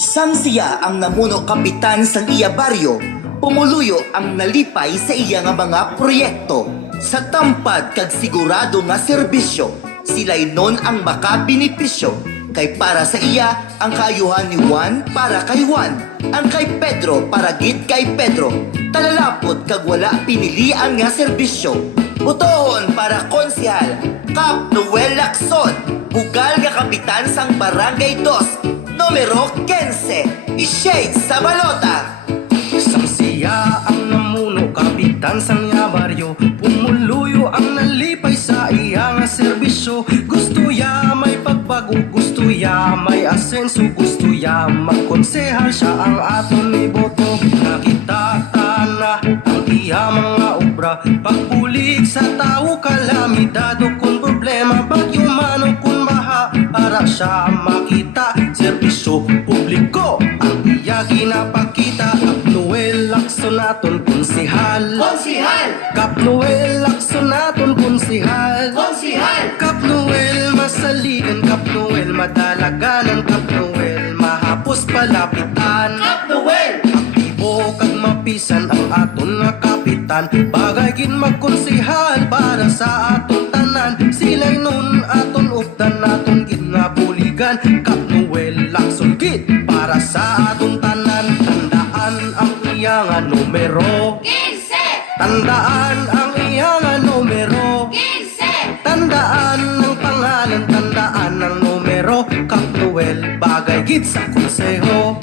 Sang siya ang namuno kapitan sang iya baryo, pumuluyo ang nalipay sa iya nga mga proyekto. Sa tampad kag sigurado nga serbisyo, sila'y non ang makabinipisyo. Kay para sa iya, ang kayuhan ni Juan para kay Juan, ang kay Pedro para gid kay Pedro. Talalapot kag wala pinilian nga serbisyo. Butohon para konsehal, Kap Noel Lacson, bugal nga kapitan sang Barangay 2, numero 15, i-shade sa balota. Sang siya ang namuno kapitan sang iya baryo, pumuluyo ang nalipay sa iya nga serbisyo. Gusto ya may pagbago, gusto ya may asenso, gusto ya magkonsehal, siya ang aton iboto. Nakita na ang iya mga obra, pagpulig sa tao, kalamidad o kung problema, bagyo man o kung baha, para siya makita serbisyo publiko ang iya ginapakita. Kap Noel Lacson naton konsehal, Kap Noel Lacson naton konsehal, Kap Noel masaligan, Kap Noel madalaganan, Kap Noel mahapos palapitan, aktibo kag mapisan ang aton nga kapitan. Bagay gin magkonsehal para sa aton tanan, sila'y nun aton updan naton ginabuligan. Kap Noel Lacson gid para sa aton tanan. Tandaan ang iya nga numero 15, tandaan ang iya nga numero 15, tandaan ang pangalan, tandaan ang numero. Kap Noel bagay gid sa konseho.